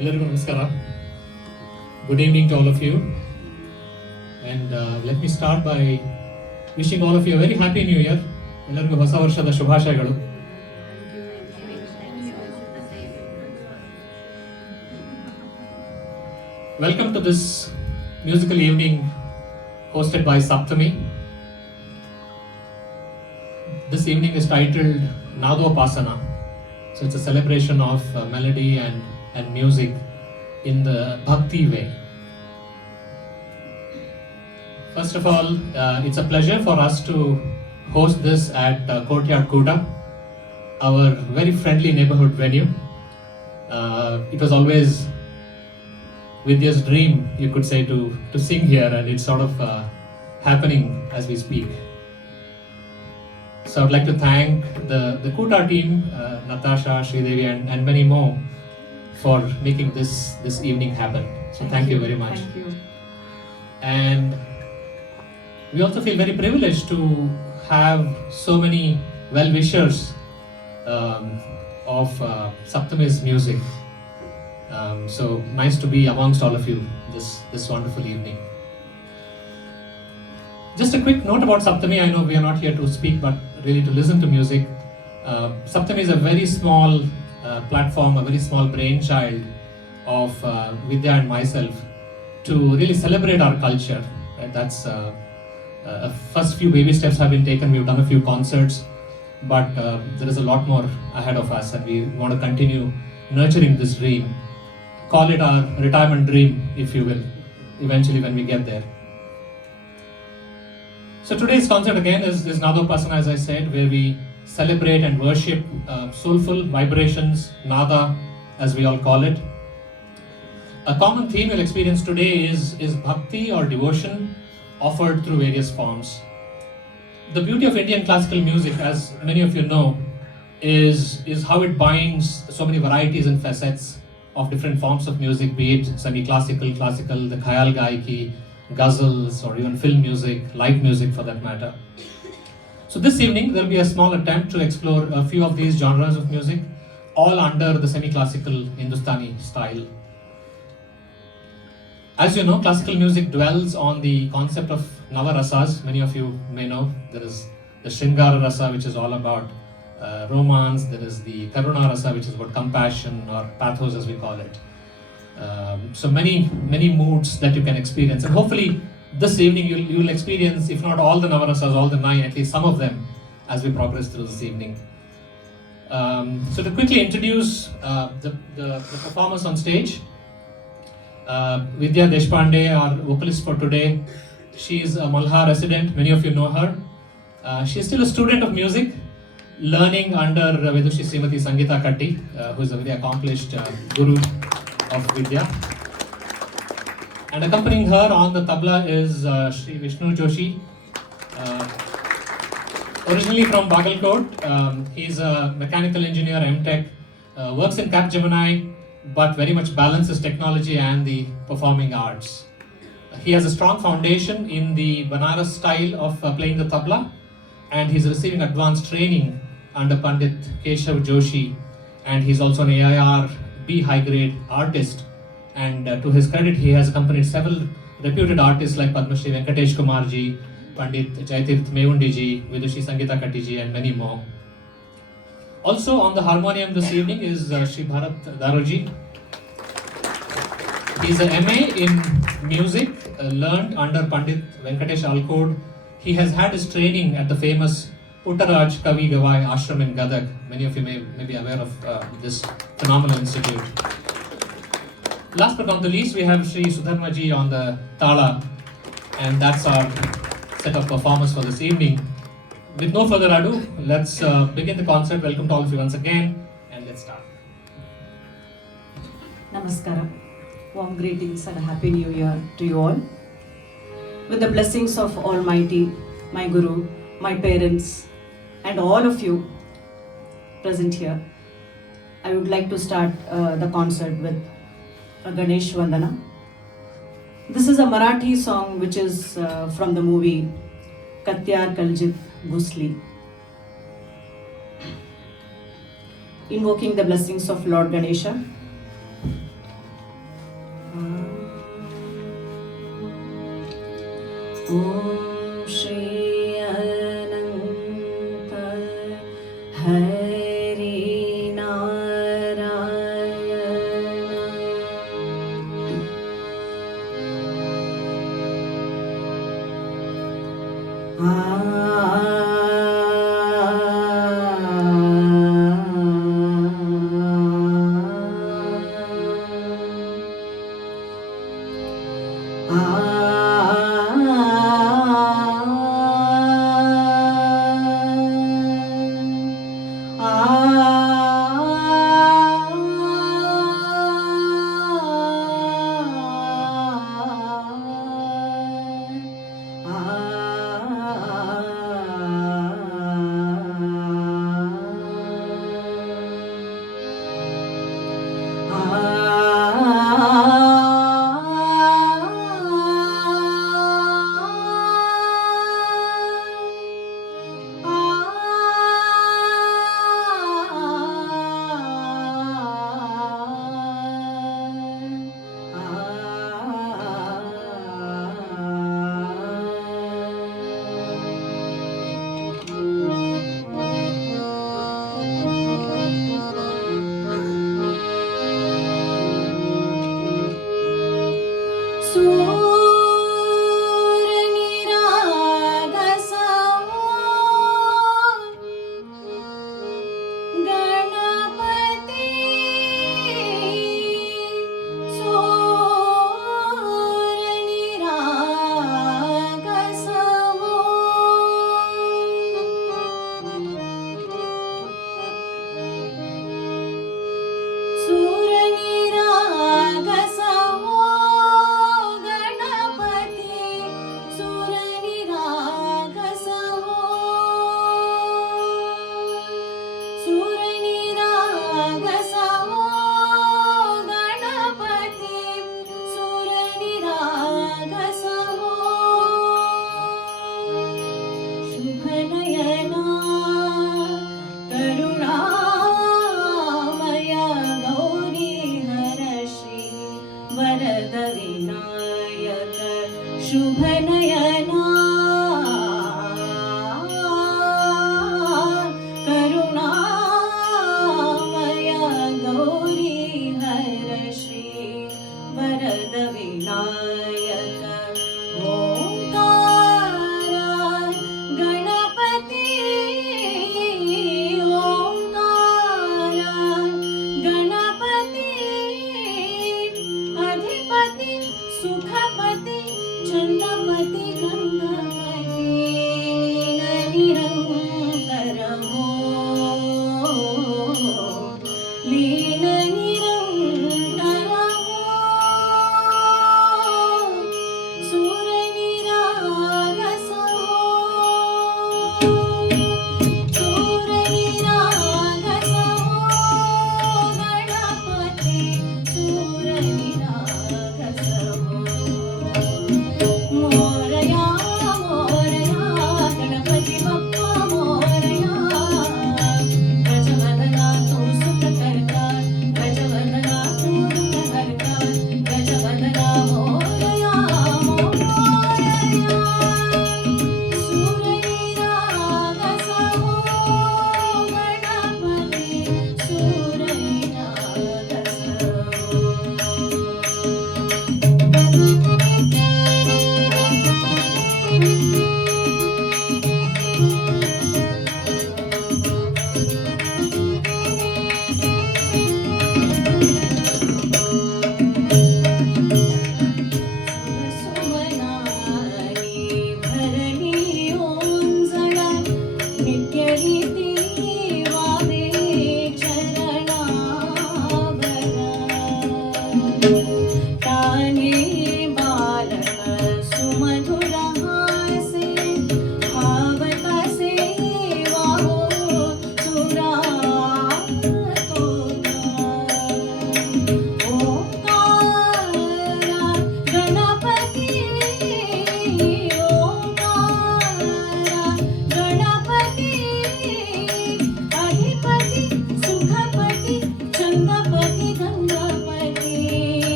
Ellargu namaskara. Good evening to all of you. And let me start by wishing all of you a very happy new year. Ellargu ಹೊಸ ವರ್ಷದ ಶುಭಾಶಯಗಳು. Welcome to this musical evening hosted by Saptami. This evening is titled Nadopasana. So it's a celebration of melody and music in the bhakti way. First of all, it's a pleasure for us to host this at Courtyard Kuta, our very friendly neighborhood venue. It was always Vidya's dream, you could say, to sing here, and it's sort of happening as we speak. So I'd like to thank the Kuta team, Natasha, Sridevi, and many more for making this evening happen. So thank you very much. Thank you. And we also feel very privileged to have so many well-wishers of Saptami's music. So nice to be amongst all of you this wonderful evening. Just a quick note about Saptami. I know we are not here to speak, but really to listen to music. Saptami is a very small platform, a very small brainchild of Vidya and myself to really celebrate our culture. Right? That's first few baby steps have been taken. We've done a few concerts, but there is a lot more ahead of us, and we want to continue nurturing this dream. Call it our retirement dream, if you will, eventually when we get there. So today's concert again is Nadopasana, as I said, where we celebrate and worship soulful vibrations, Nada, as we all call it. A common theme we'll experience today is bhakti or devotion offered through various forms. The beauty of Indian classical music, as many of you know, is how it binds so many varieties and facets of different forms of music, be it semi-classical, classical, the khayal gaiki, ghazals, or even film music, light music for that matter. So this evening there will be a small attempt to explore a few of these genres of music, all under the semi-classical Hindustani style. As you know, classical music dwells on the concept of Navarasas. Many of you may know there is the Shringara Rasa, which is all about romance. There is the Karuna Rasa, which is about compassion or pathos, as we call it. So many moods that you can experience, and hopefully this evening you'll experience, if not all the Navarasas, all the 9, at least some of them, as we progress through this evening. So to quickly introduce the performers on stage, Vidya Deshpande, our vocalist for today. She is a Malhar resident, many of you know her. She is still a student of music, learning under Vedushi Srimati Sangeeta Katti, who is a very accomplished guru of Vidya. And accompanying her on the tabla is Sri Vishnu Joshi, originally from Bagalkot. He is a mechanical engineer, MTech, works in Capgemini, but very much balances technology and the performing arts. He has a strong foundation in the Banaras style of playing the tabla, and he's receiving advanced training under Pandit Keshav Joshi, and he's also an AIR B high grade artist. And to his credit, he has accompanied several reputed artists like Padma Shri Venkatesh Kumar ji, Pandit Jaitirth Meundi ji, Vidushi Sangeeta Katti ji, and many more. Also on the harmonium this evening is Shri Bharat Daroji. He is a MA in music, learned under Pandit Venkatesh Alkod. He has had his training at the famous Uttaraj Kavi Gavai Ashram in Gadag. Many of you may be aware of this phenomenal institute. Last but not the least, we have Sri Sudharma ji on the Tala, and that's our set of performers for this evening. With no further ado, let's begin the concert. Welcome to all of you once again, and let's start. Namaskara. Warm greetings and a happy new year to you all. With the blessings of Almighty, my Guru, my parents, and all of you present here, I would like to start the concert with a Ganesh Vandana. This is a Marathi song which is from the movie Katyar Kaljit Ghusli. Invoking the blessings of Lord Ganesha.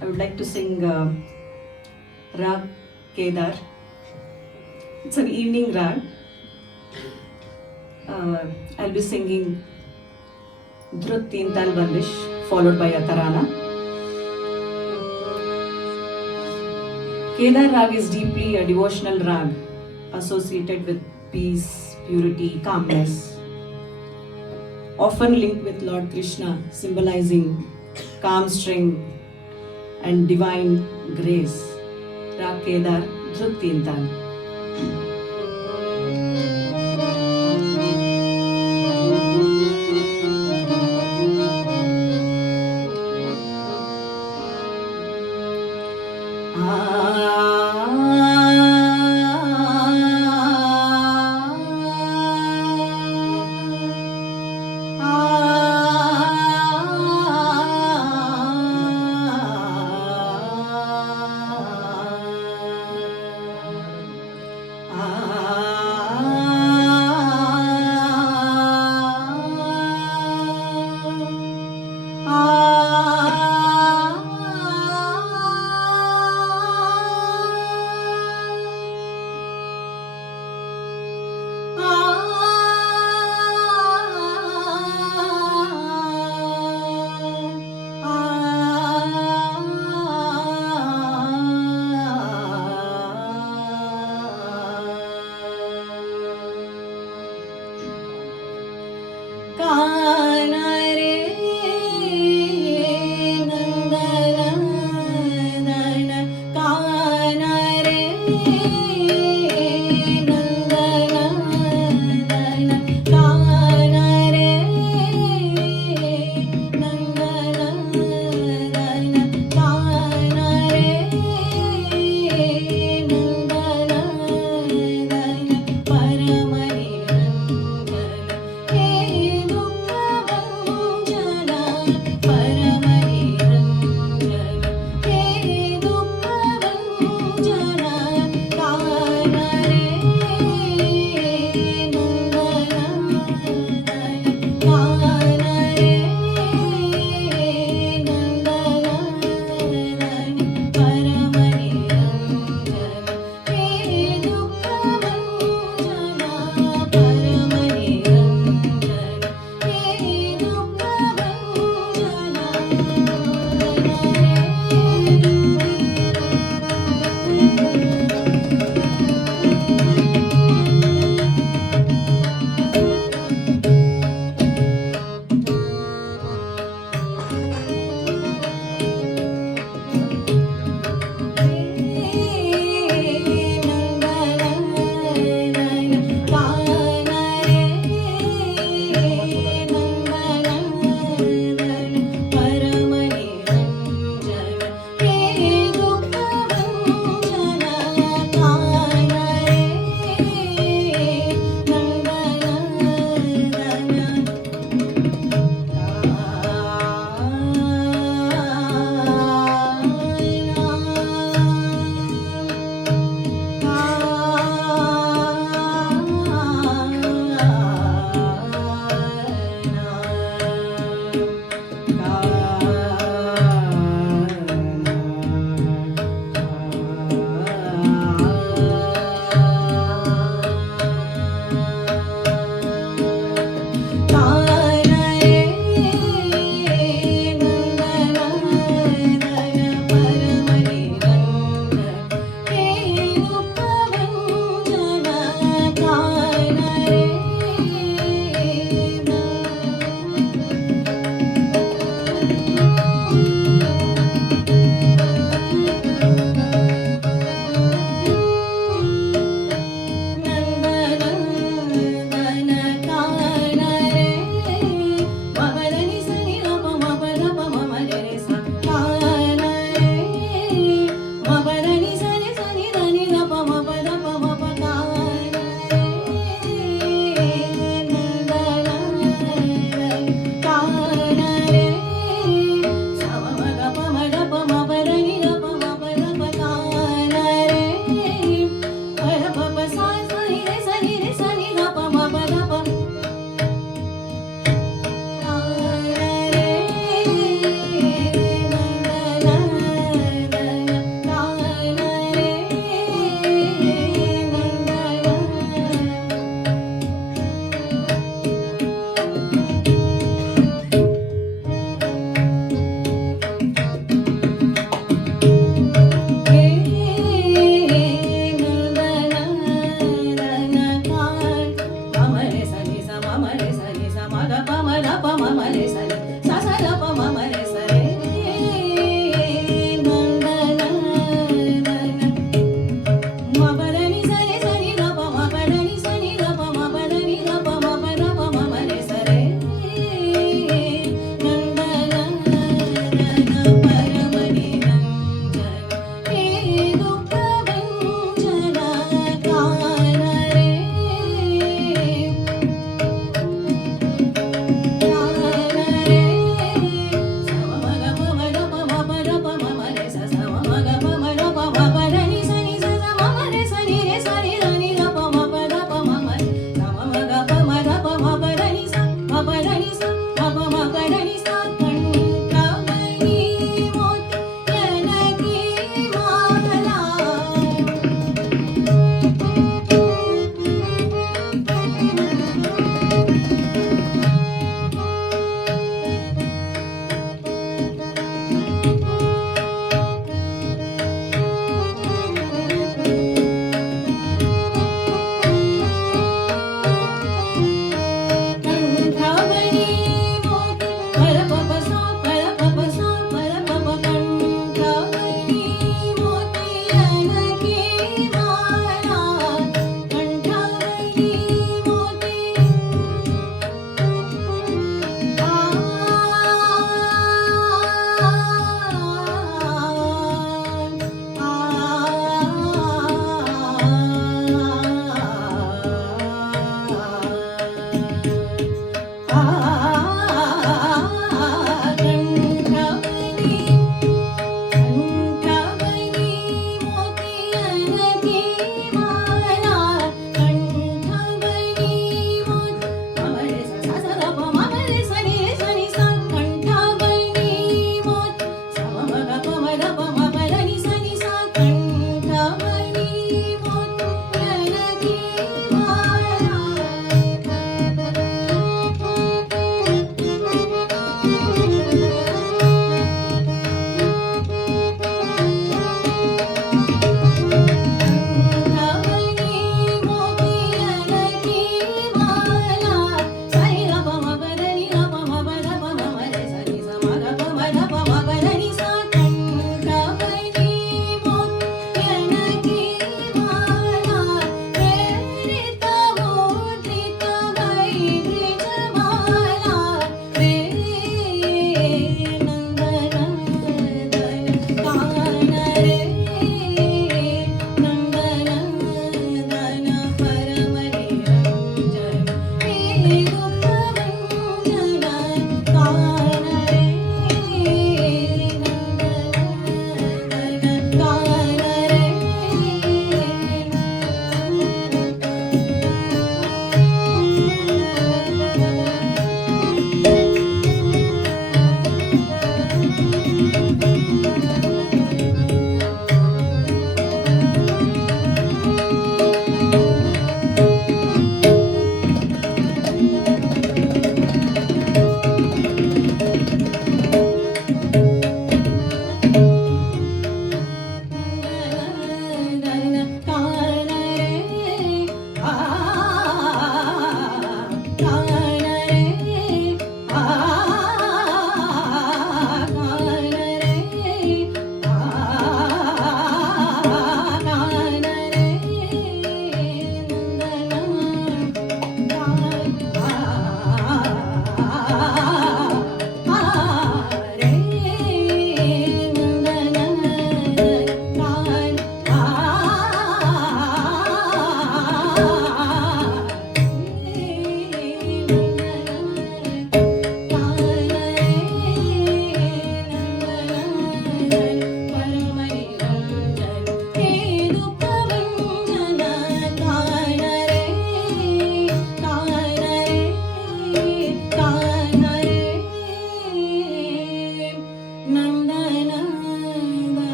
I would like to sing Rag Kedar. It's an evening rag. I'll be singing Dhrut Teen Tal Bandish, followed by a tarana. Kedar rag is deeply a devotional rag associated with peace, purity, calmness. Often linked with Lord Krishna, symbolizing calm strength and divine grace. Rag Kedar, Dhrut Teen Tal.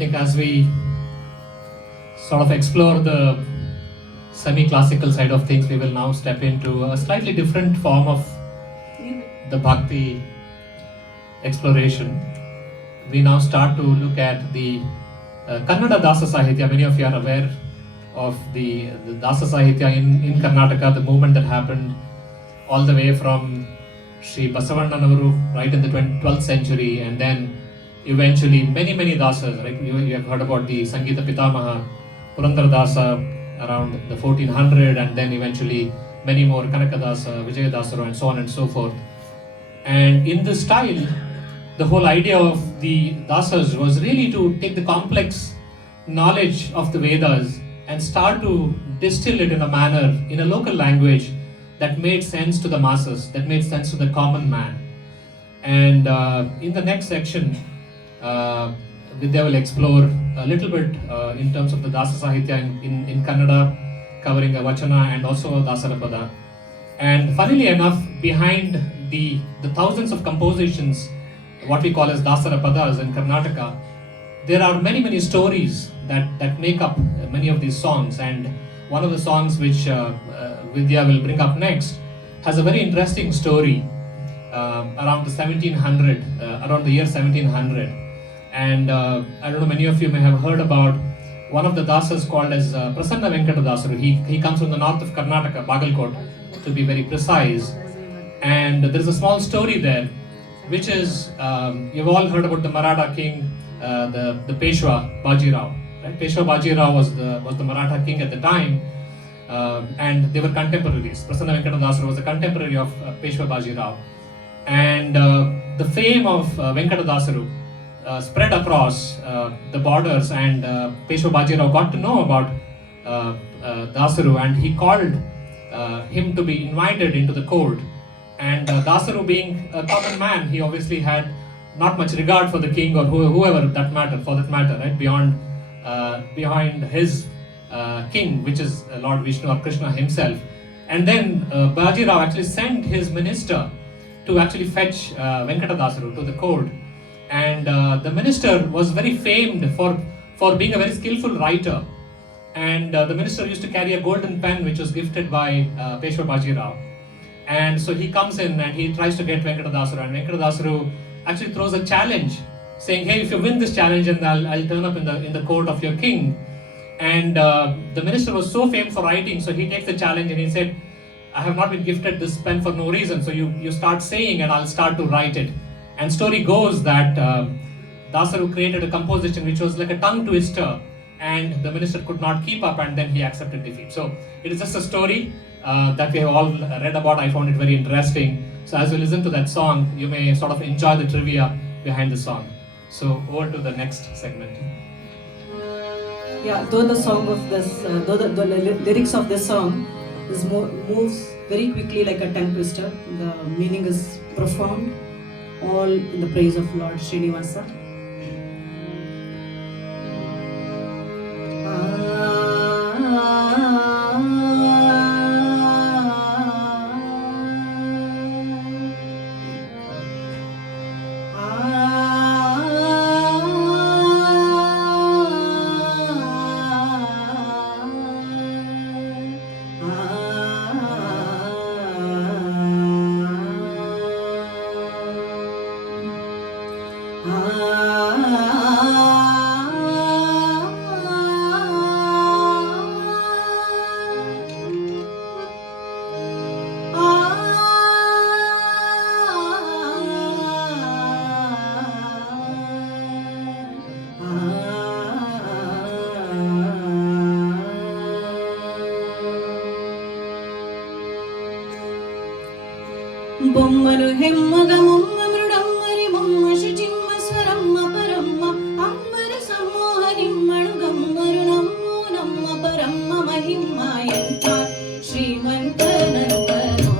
think as we sort of explore the semi-classical side of things, we will now step into a slightly different form of the bhakti exploration. We now start to look at the Kannada Dasa Sahitya. Many of you are aware of the Dasa Sahitya in Karnataka, the movement that happened all the way from Sri Basavannanavaru right in the 12th century, and then eventually many Dasas, right? You have heard about the Sangeeta Pitamaha, Purandara Dasa around the 1400, and then eventually many more, Kanakadasa, Vijayadasaru, and so on and so forth. And in this style, the whole idea of the Dasas was really to take the complex knowledge of the Vedas and start to distill it in a manner, in a local language that made sense to the masses, that made sense to the common man. And in the next section, Vidya will explore a little bit in terms of the Dasa Sahitya in Kannada, covering a Vachana and also a Dasarapada. And funnily enough, behind the thousands of compositions, what we call as Dasarapadas in Karnataka, there are many stories that make up many of these songs. And one of the songs which Vidya will bring up next has a very interesting story around the 1700, around the year 1700. And I don't know, many of you may have heard about one of the Dasas called as Prasanna Venkata Dasaru. He comes from the north of Karnataka, Bagalkot, to be very precise. And there is a small story there, which is, you've all heard about the Maratha king, the Peshwa Bajirao. Right? Peshwa Bajirao was the Maratha king at the time, and they were contemporaries. Prasanna Venkata Dasaru was a contemporary of Peshwa Bajirao. And the fame of Venkata Dasaru spread across the borders, and Peshwa Bajirao got to know about Dasaru, and he called him to be invited into the court. And Dasaru, being a common man, he obviously had not much regard for the king or whoever for that matter, right? Behind his king, which is Lord Vishnu or Krishna himself. And then Bajirao actually sent his minister to actually fetch Venkata Dasaru to the court. And the minister was very famed for being a very skillful writer. And the minister used to carry a golden pen which was gifted by Peshwa Bajirao. And so he comes in and he tries to get Venkata Dasaru, and Venkata Dasaru actually throws a challenge, saying, "Hey, if you win this challenge, and I'll turn up in the court of your king." And the minister was so famed for writing, so he takes the challenge and he said, "I have not been gifted this pen for no reason, so you start saying and I'll start to write it." And story goes that Dasaru created a composition which was like a tongue twister, and the minister could not keep up, and then he accepted defeat. So it is just a story that we have all read about. I found it very interesting. So as we listen to that song, you may sort of enjoy the trivia behind the song. So over to the next segment. Yeah, though the song of this, though the lyrics of this song moves very quickly like a tongue twister, the meaning is profound, all in the praise of Lord Srinivasa. బొమ్మను హెమ్మగ మొమ్మ మృడమ్మరి మొమ్మ శుచిమ్మ స్వరమ్మ పరమ్మ అంబర సమ్మోహనిమ్మడు గమ్మరు నమ్మో నమ్మ పరమ్మ మహిమ్మాయంత శ్రీమంతనంతనో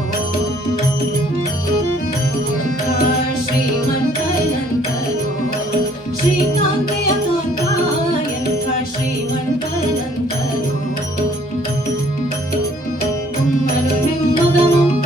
శ్రీమంతనంతనో శ్రీకాంతయ కాంతాయంత శ్రీమంతనంతనో బొమ్మను హెమ్మగ మొమ్మ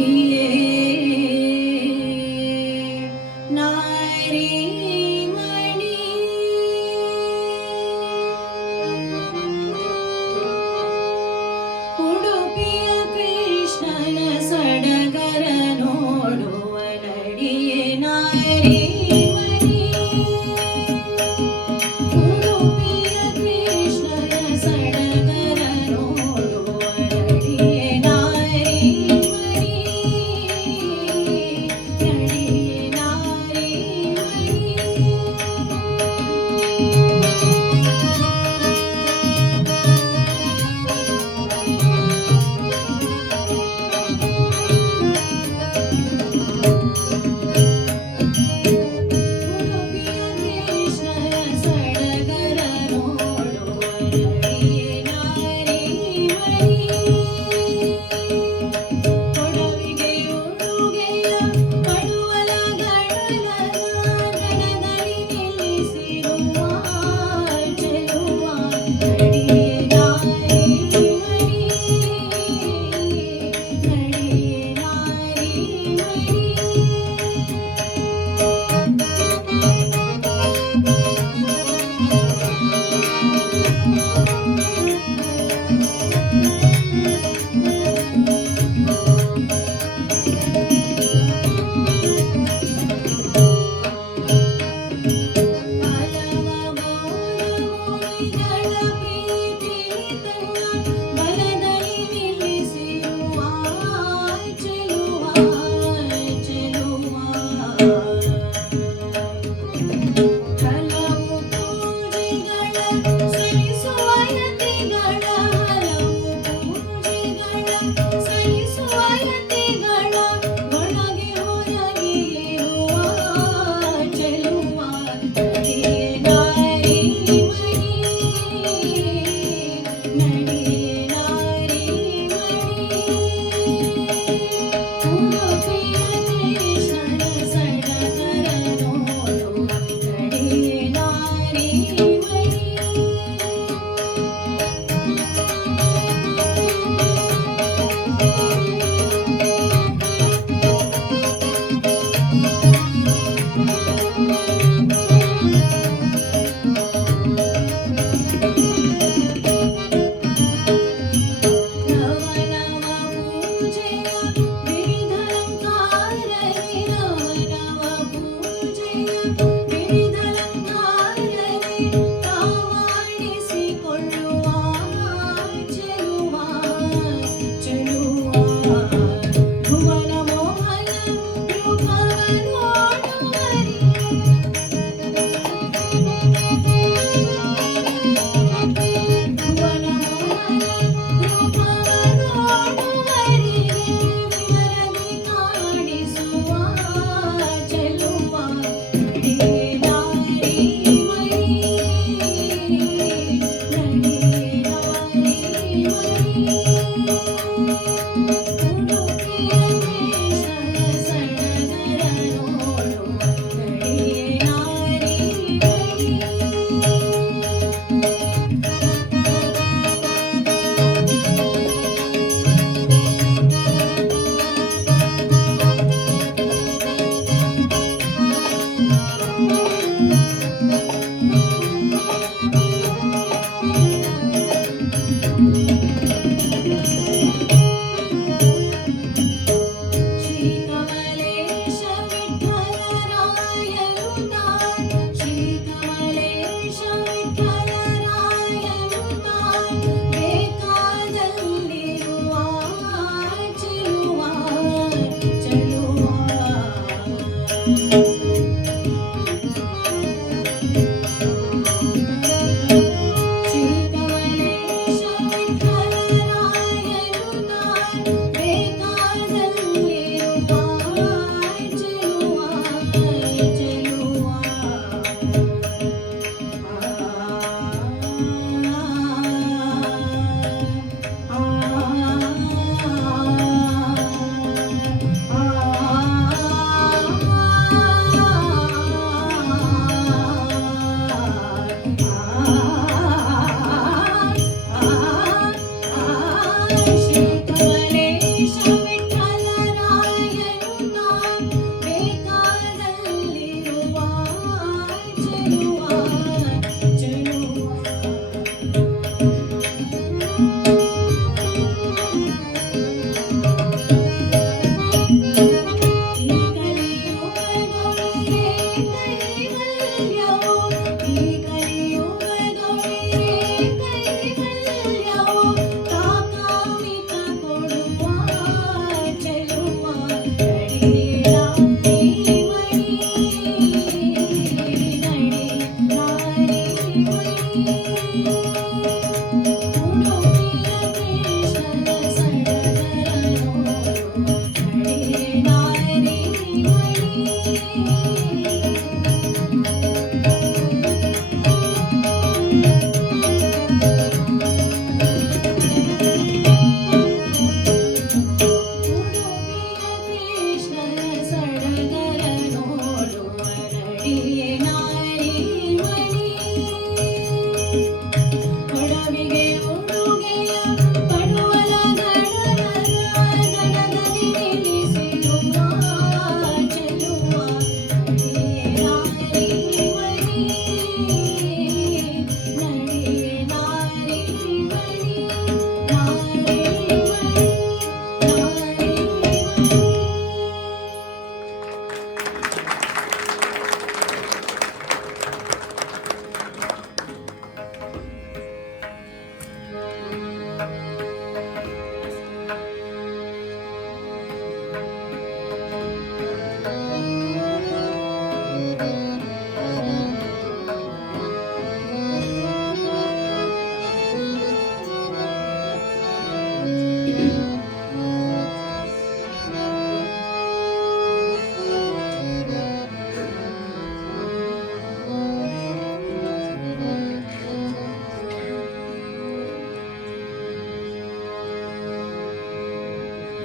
हिये नारी मणी उडुपिय कृष्णन सडगर नोडुव नडिये नारी मणी उडुपिय कृष्णन सडगर नोडुव नडिये नारी मणी नडिये नारी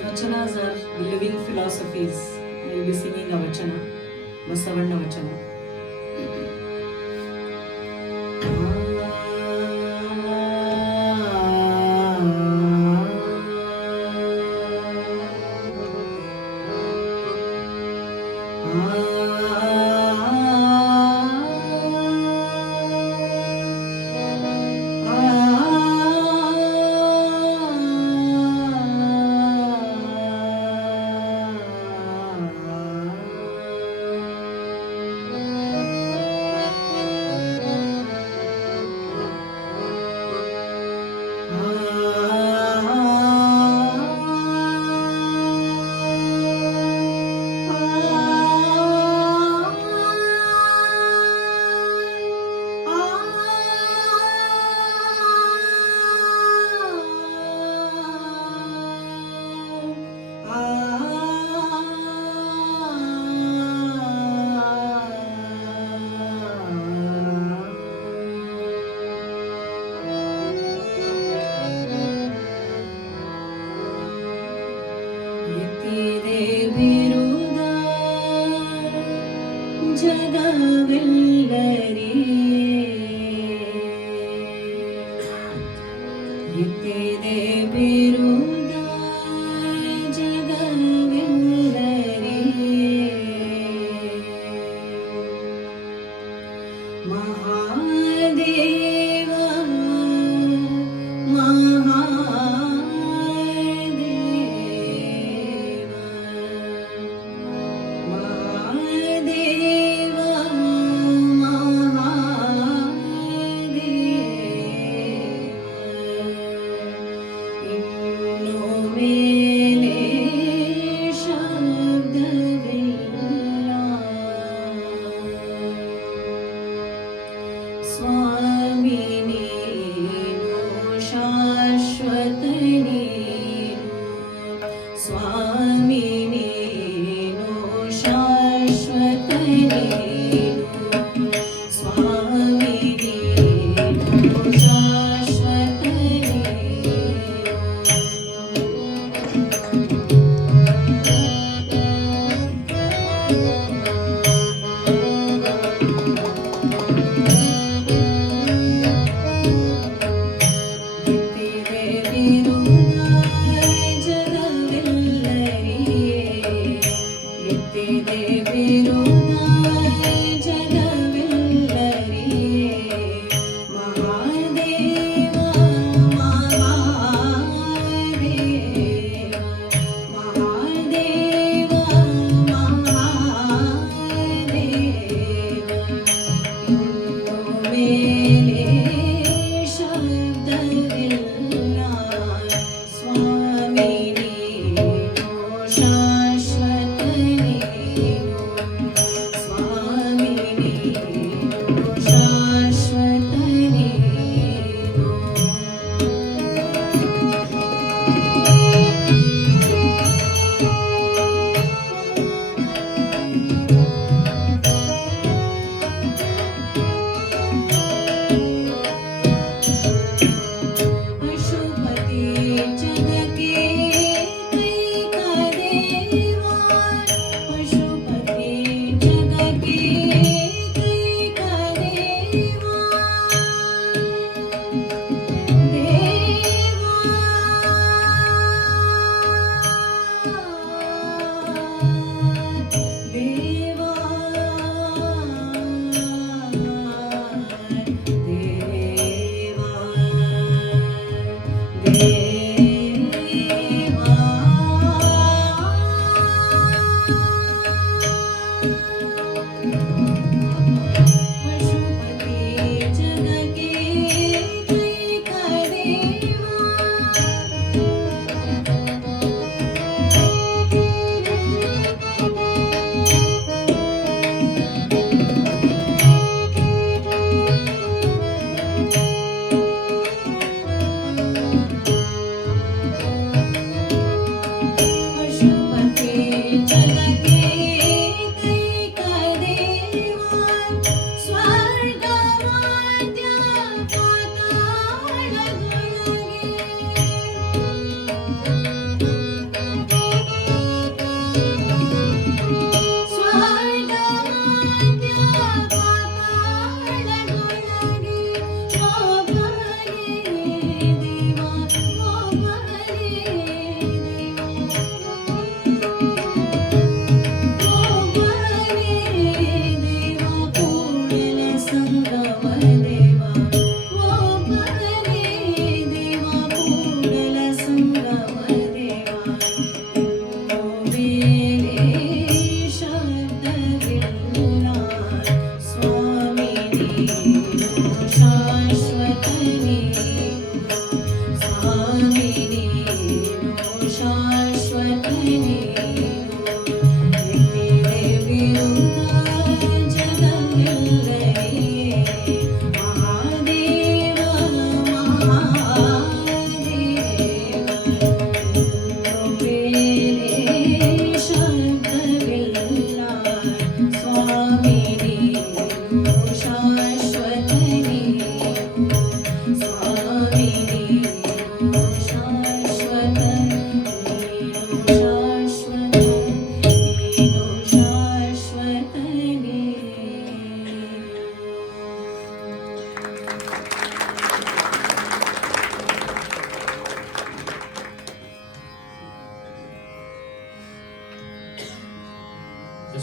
Vachanas are the living philosophies. I will be singing a Vachana, Basavanna Vachana. ಜಗವೆಲ್ಲರಿ ಎತ್ತಿದೆ ಬಿರುದ ಜಗವೆಲ್ಲರಿ Mahadeva ಇನ್ನು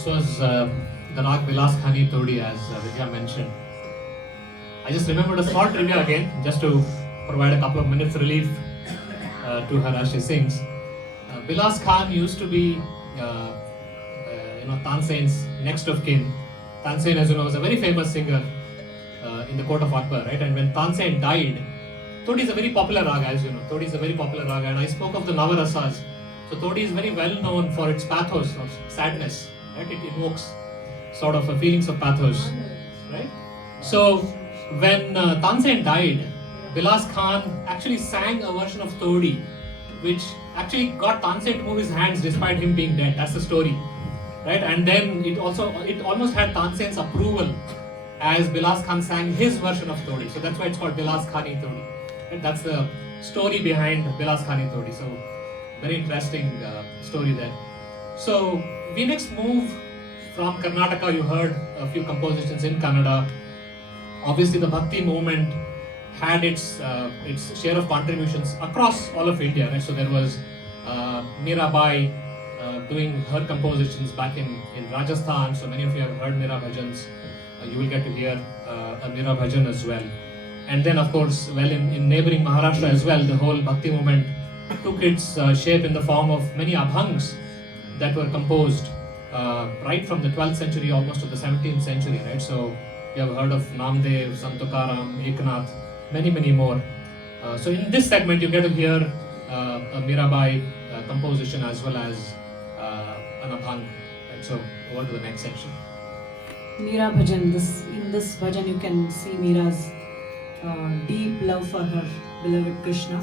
This was the Rag Bilas Khani Todi, as Vidya mentioned. I just remembered a small trivia again, just to provide a couple of minutes relief to her as she sings. Bilas Khan used to be, Tansen's next of kin. Tansen, as you know, was a very famous singer in the court of Akbar, right? And when Tansen died, Todi is a very popular raga, as you know. Todi is a very popular raga, and I spoke of the Navarasas. So Todi is very well known for its pathos or sadness, right? It evokes sort of feelings of pathos, right? So when Tansen died, Bilas Khan actually sang a version of Todi, which actually got Tansen to move his hands despite him being dead. That's the story, right? And then it almost had Tansen's approval as Bilas Khan sang his version of Todi. So that's why it's called Bilas Khani Todi. Right? That's the story behind Bilas Khani Todi. So very interesting story there. So we next move from Karnataka. You heard a few compositions in Kannada. Obviously, the Bhakti movement had its share of contributions across all of India. Right? So there was Mirabai doing her compositions back in Rajasthan. So many of you have heard Mira Bhajans. You will get to hear a Mira Bhajan as well. And then, of course, in neighboring Maharashtra as well, the whole Bhakti movement took its shape in the form of many abhangs that were composed right from the 12th century almost to the 17th century. Right? So you have heard of Namdev, Sant Tukaram, Eknath, many more. So in this segment, you get to hear a Mirabai composition as well as an abhang. Right? So over to the next section. Meera Bhajan. In this bhajan, you can see Meera's deep love for her beloved Krishna.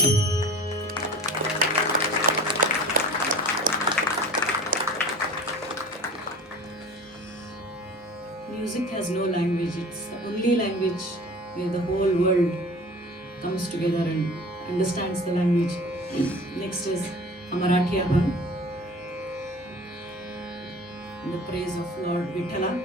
Music has no language. It's the only language where the whole world comes together and understands the language. Next is a Marathi Abhan, in the praise of Lord Vithala.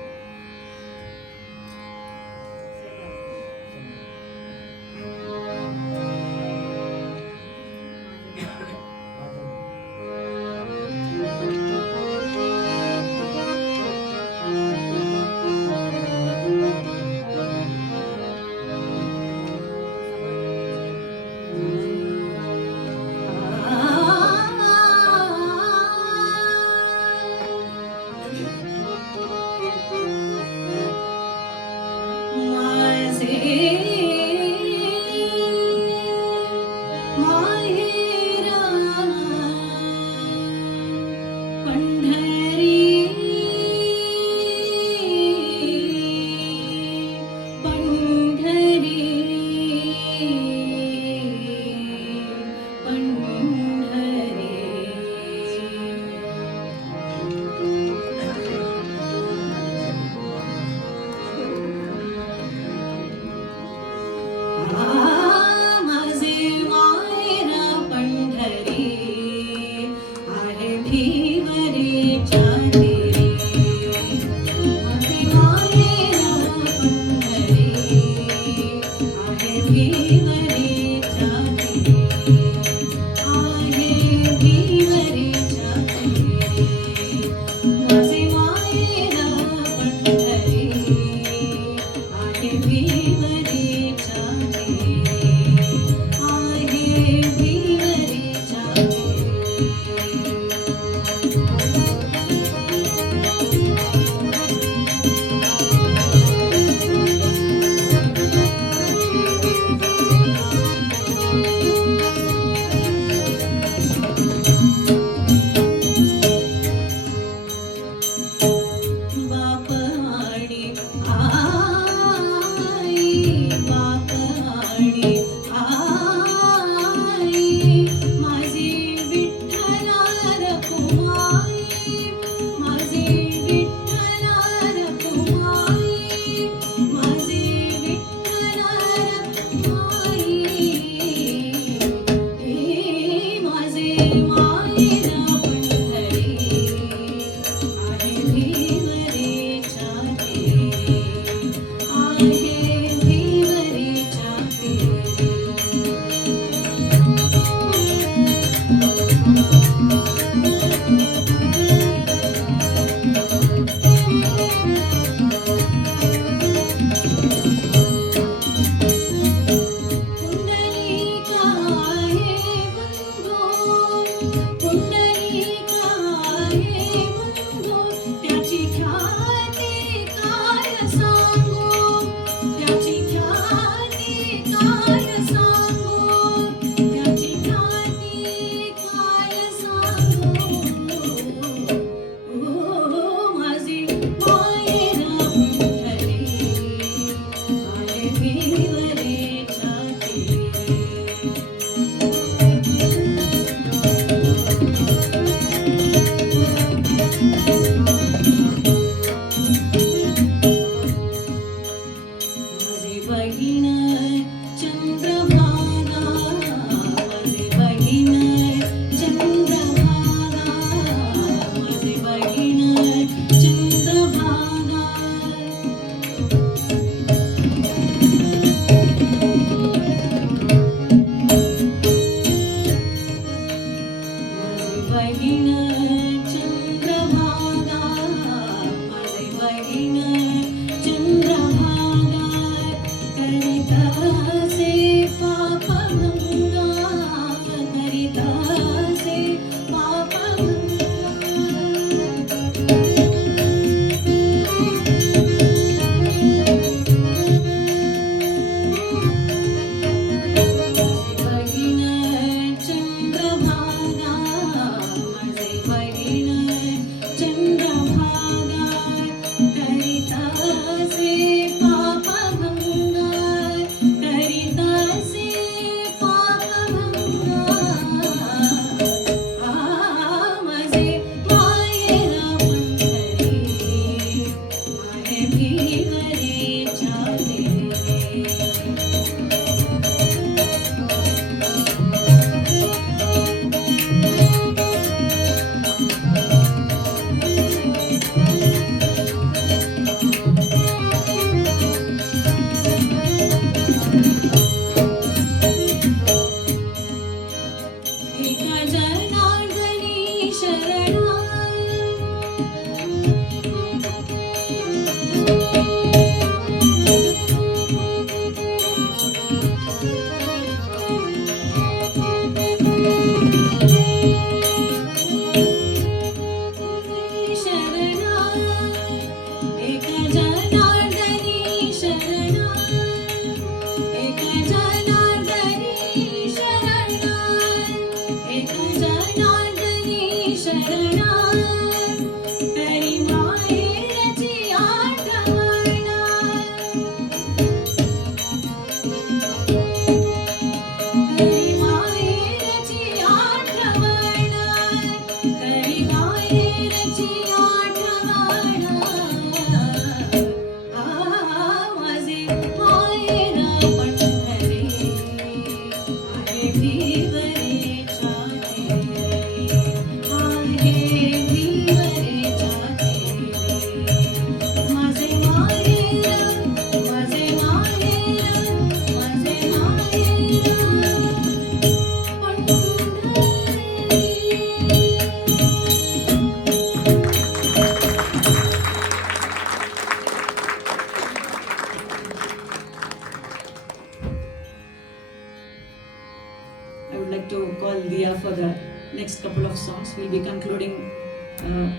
I would like to call Dia for the next couple of songs. We'll be concluding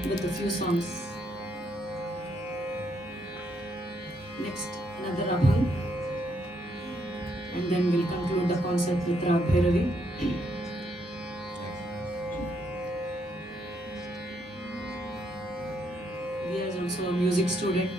with a few songs. Next, another Abhang. And then we'll conclude the concert with Rag Bhairavi. Dia is also a music student.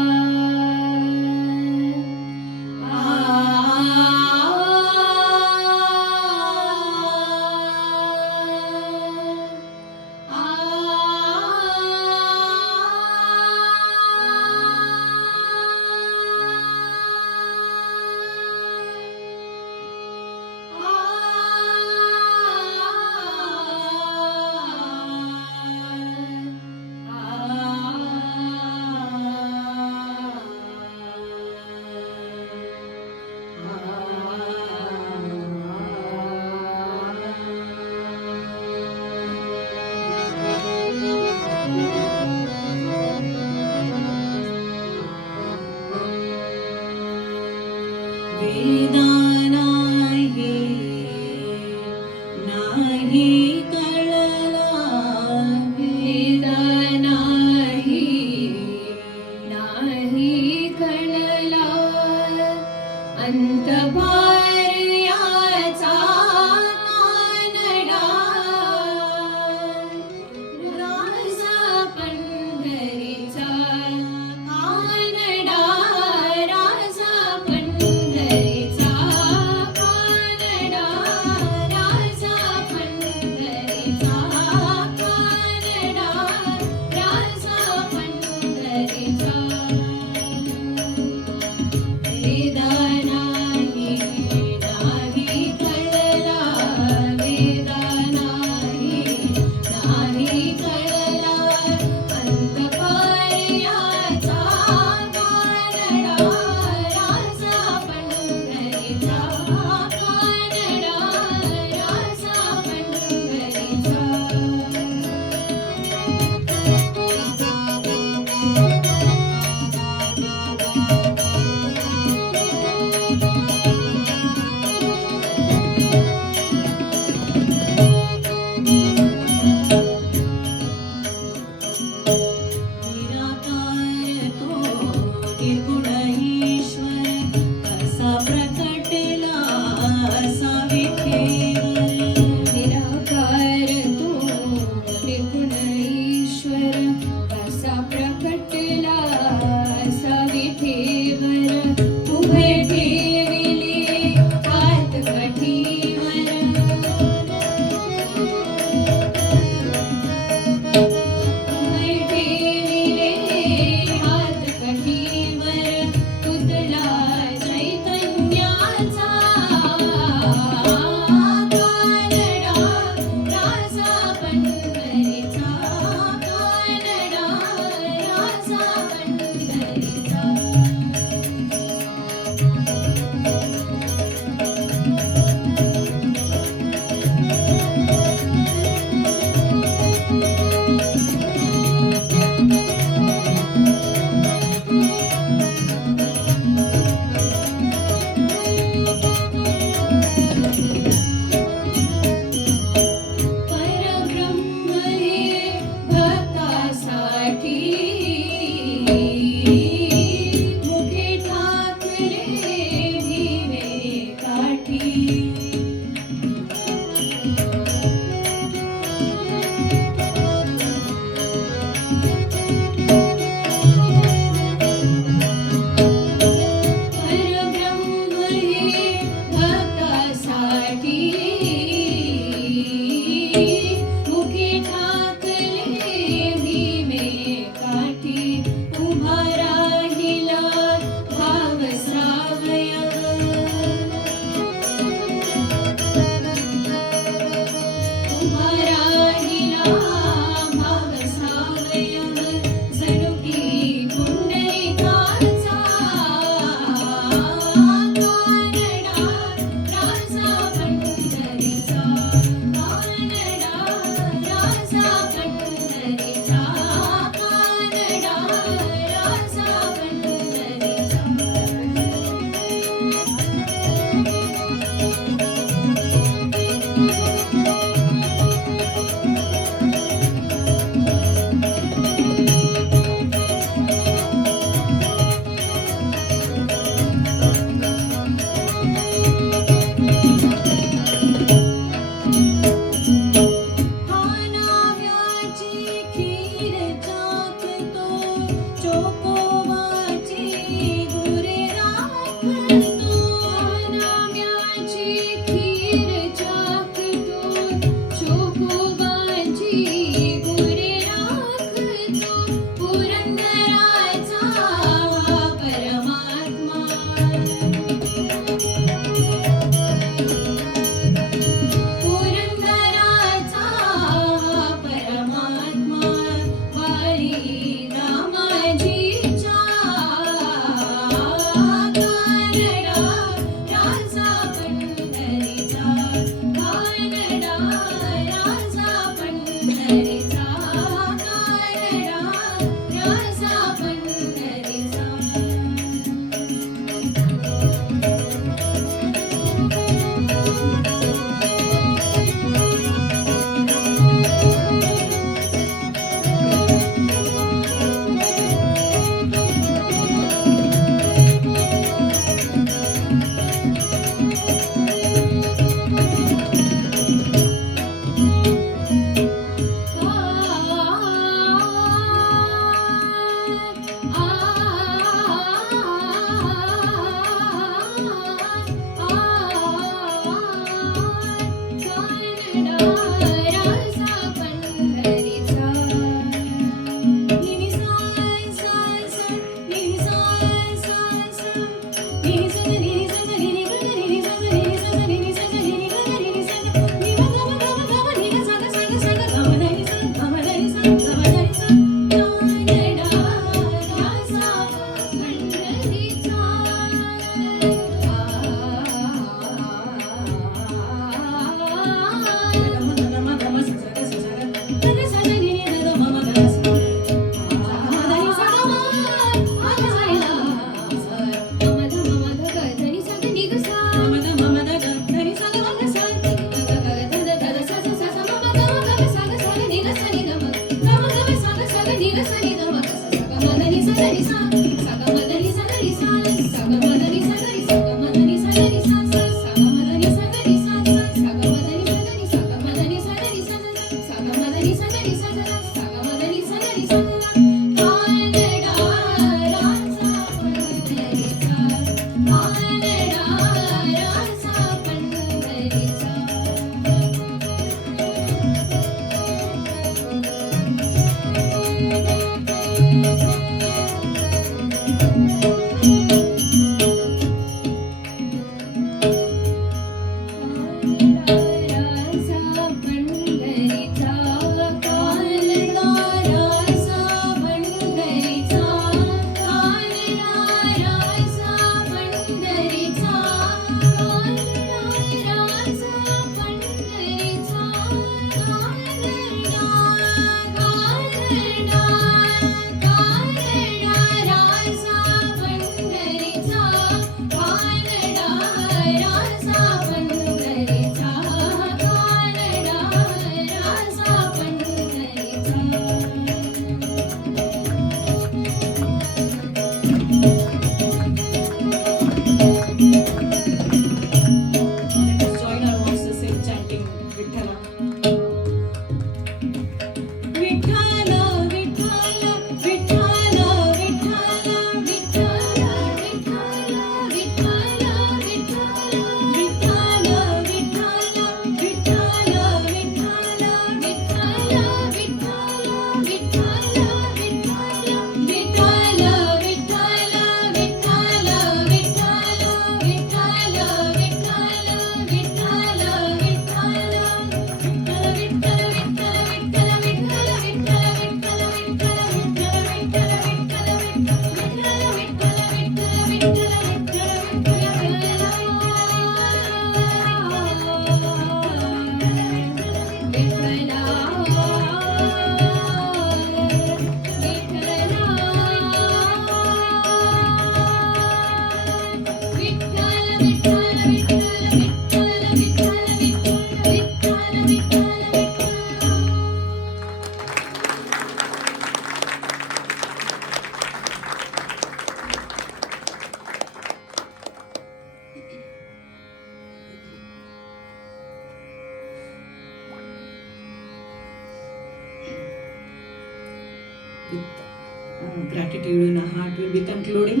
With gratitude in our heart, we'll be concluding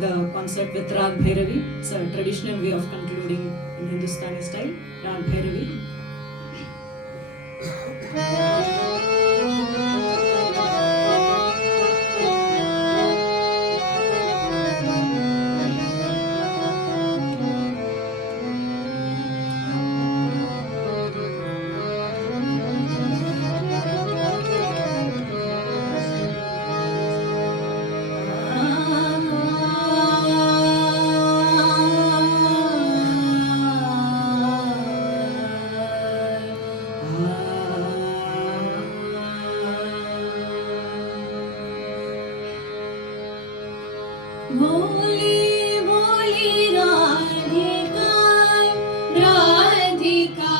the concert with Rag Bhairavi. It's a traditional way of concluding in Hindustani style, Rag Bhairavi. भोली भोली राधिका राधिका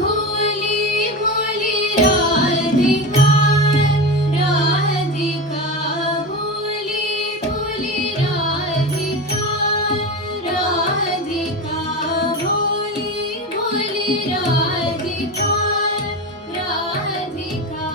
भोली भोली राधिका राधिका भोली भोली राधिका राधिका भोली भोली Radhika Radhika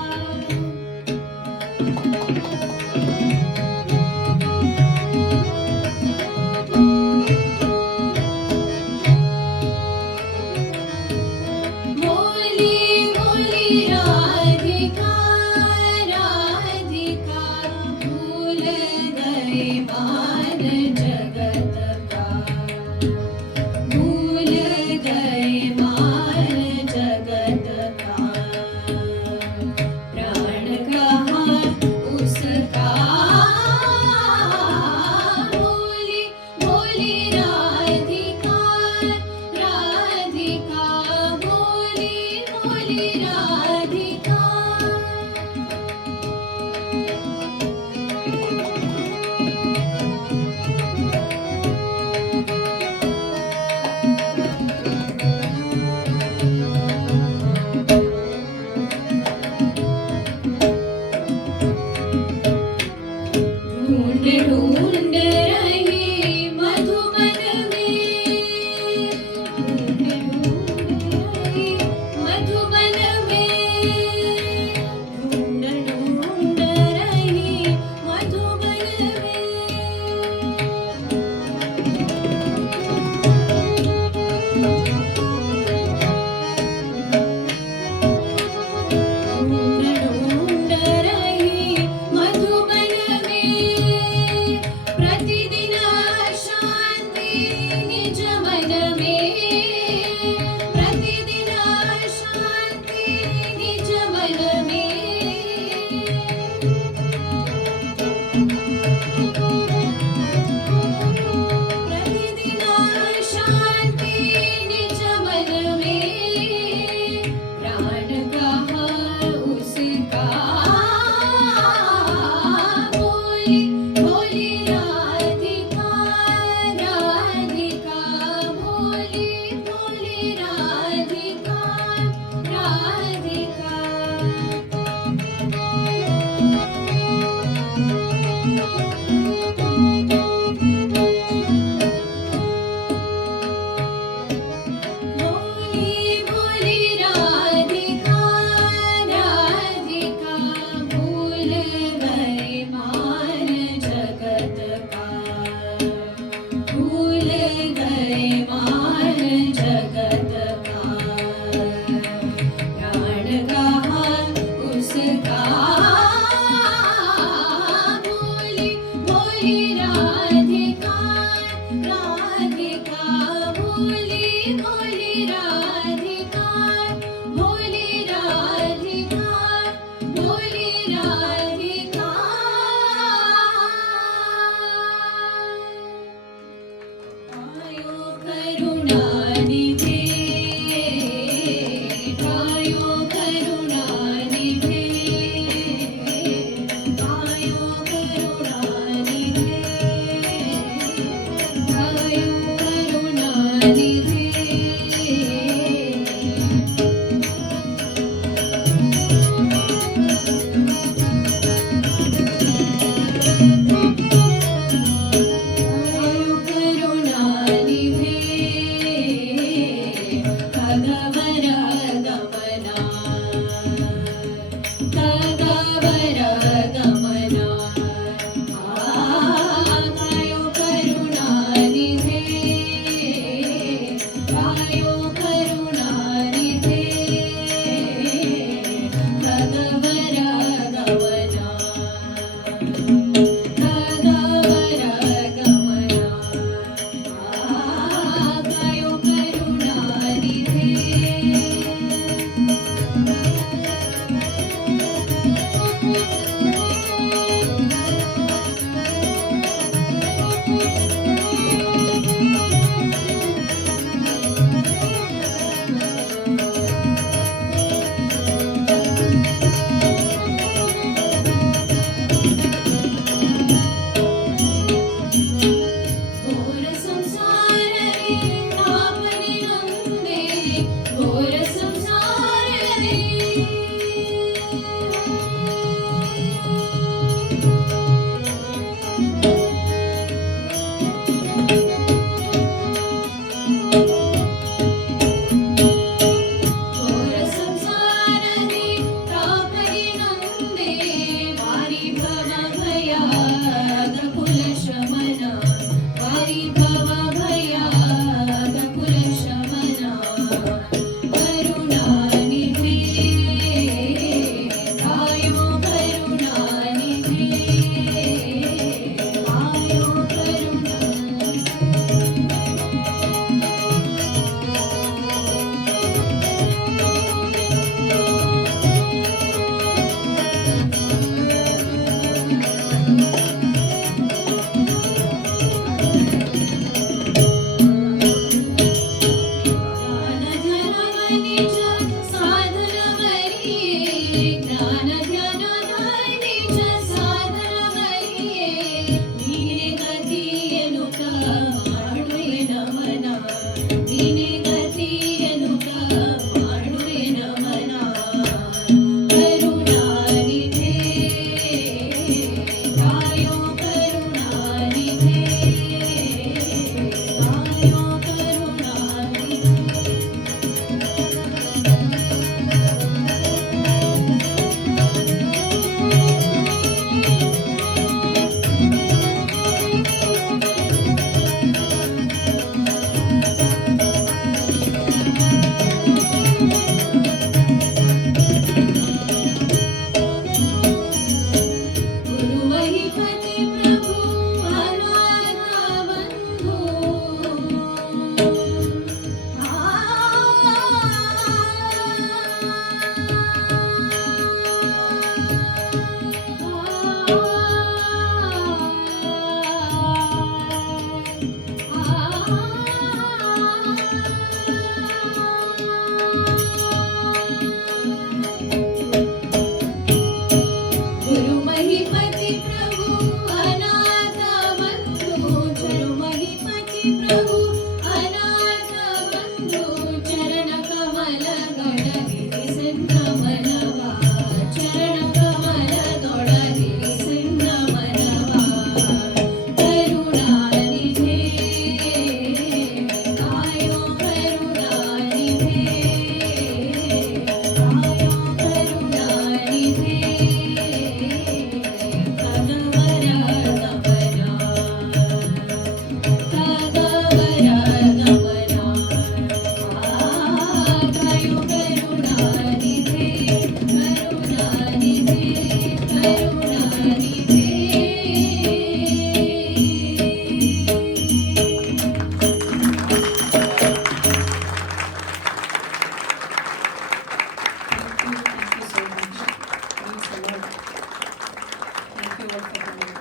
all for coming.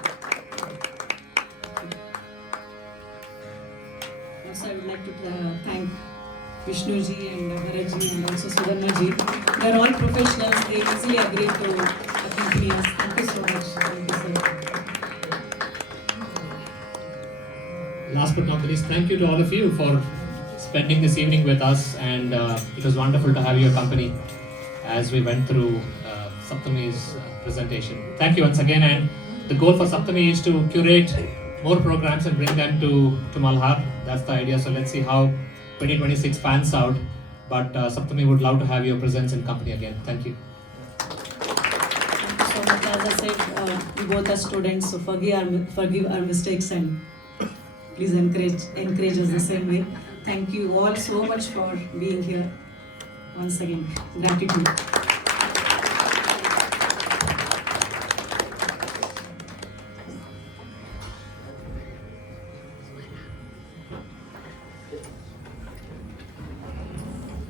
Also, I would like to thank Vishnu ji and Bharat ji and also Sudarma ji. They are all professionals. They easily agreed to accompany us. Thank you so much. Thank you, sir. Last but not least, thank you to all of you for spending this evening with us, and it was wonderful to have your company as we went through Saptami's presentation. Thank you once again, and the goal for Saptami is to curate more programs and bring them to Malhar. That's the idea. So let's see how 2026 pans out. But Saptami would love to have your presence in company again. Thank you. Thank you so much. As I said, we both are students, so forgive our mistakes and please encourage us the same way. Thank you all so much for being here. Once again, gratitude.